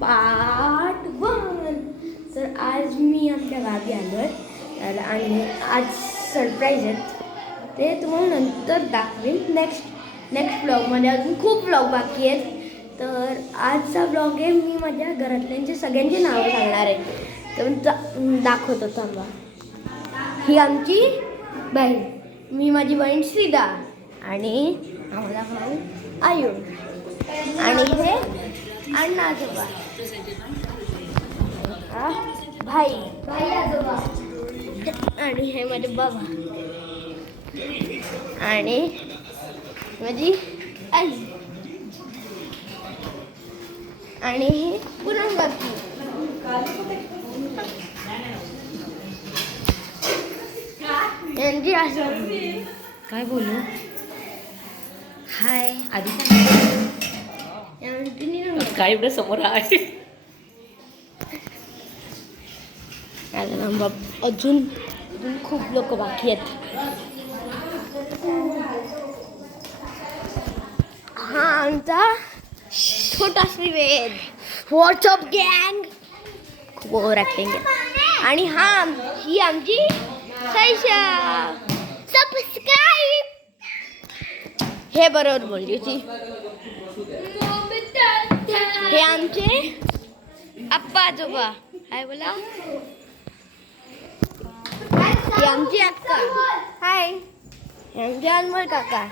Part 1. तर आज मी आपल्या गावी आलो आहे तर आणि आज सरप्राईज आहेत ते तुम्हाला नंतर दाखवेन नेक्स्ट ब्लॉगमध्ये. अजून खूप ब्लॉग बाकी आहेत. तर आजचा ब्लॉग आहे मी माझ्या घरातल्यांचे सगळ्यांची नावं सांगणार आहे. तर दाखवतो थांबा. ही आमची बहीण, मी माझी बहीण श्रीदा आणि आम्हाला भाऊ आयु आणि हे अण्णा आजोबा भाई आजोबा आणि हे माझे बाबा आणि माझी आई आणि हे पुरण बाकी. यांची असं काय बोलू? हाय आधी काय एवढं समोर आहे. अजून खूप लोक बाकी आहेत. हा आमचा छोटा श्रीवेद, व्हॉट्सअप गँग, खूप ओव्हर ॲक्टिंग आहे. आणि ही आमची सैशा. सबस्क्राईब हे बरोबर बोलली होती. हे आमचे आप्पा आजोबा, हाय बोला. ही आमची अक्का, हाय. हे आमचे अनमोल काका.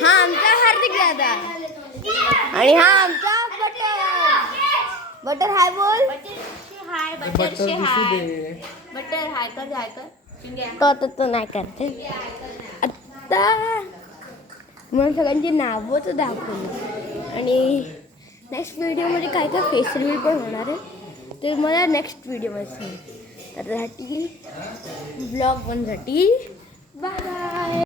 हा आमचा हार्दिक दादा आणि हा आमचा बटर हाय बोल. तो नाही करते. आता मला सगळ्यांची नावं तर दाखवली आणि नेक्स्ट व्हिडिओमध्ये काय काय फेस रिव्हील पण होणार आहे ते मला नेक्स्ट व्हिडिओमध्ये सांग. तर त्यासाठी ब्लॉग 1 साठी बाय बाय.